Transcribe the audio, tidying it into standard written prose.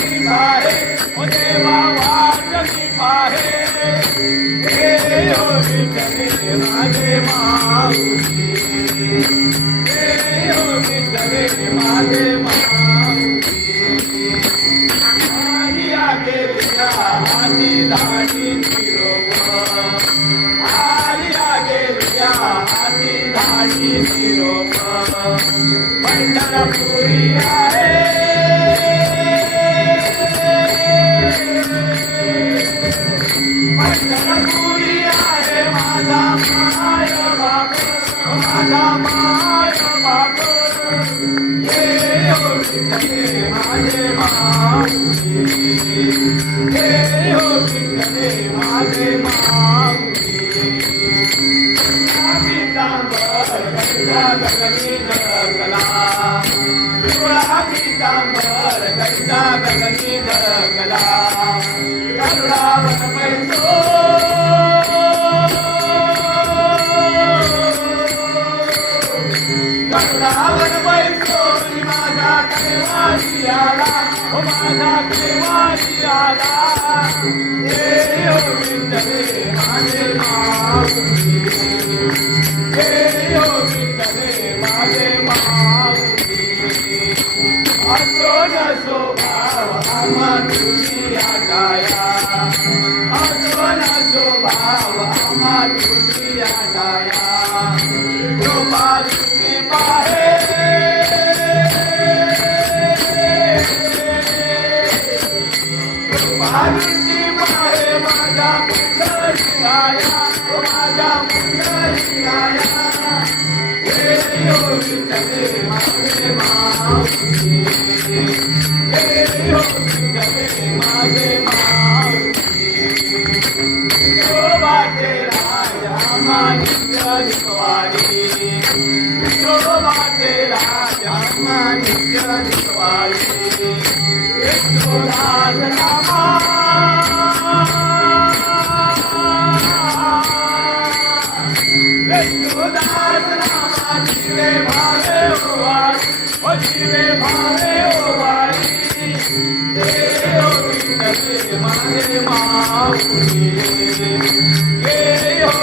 मी पाहे ओ देवा वाट मी पाहे हे हो विठ्ठले माझे माऊली हे हो विठ्ठले माझे माऊली आलिया गेलिया हाती धाडी निरोप आलिया गेलिया हाती धाडी निरोप पंढरपुरी आहे पंढरपुरी आहे माझा माय बाप माझा माय बाप ये हो विठ्ठले माझे माऊली ये हो विठ्ठले माझे माऊली पीतांबर कैसा गगनी धकला पिवळा पीतांबर कैसा गगनी धकला करुणावन पैसो करुणावन पैसो माझा केवारी आला ओ माझा केवारी आला हे हो विठ्ठले माझे माऊली हे हो विठ्ठले माझे माऊली असो नसो भाव आम्हा तुझी आटाया असो नसो भाव आम्हा तुझी आटाया मारुती पाहे मारुती पाहे माझा मुंडली आया माझा मुंडली आया हे हो विठ्ठले माझे माऊली हे हो विठ्ठले माझे माऊली विठोबाचे राजा मानित्य दिसवारी विठोबाचे राजा मानित्य दिसवारी विठोदास नामा विठोदास नामा जीवे भावे ओ वारी ओ जीवे भावे ओ वारी हे हो विठ्ठले माझे माऊली हे हो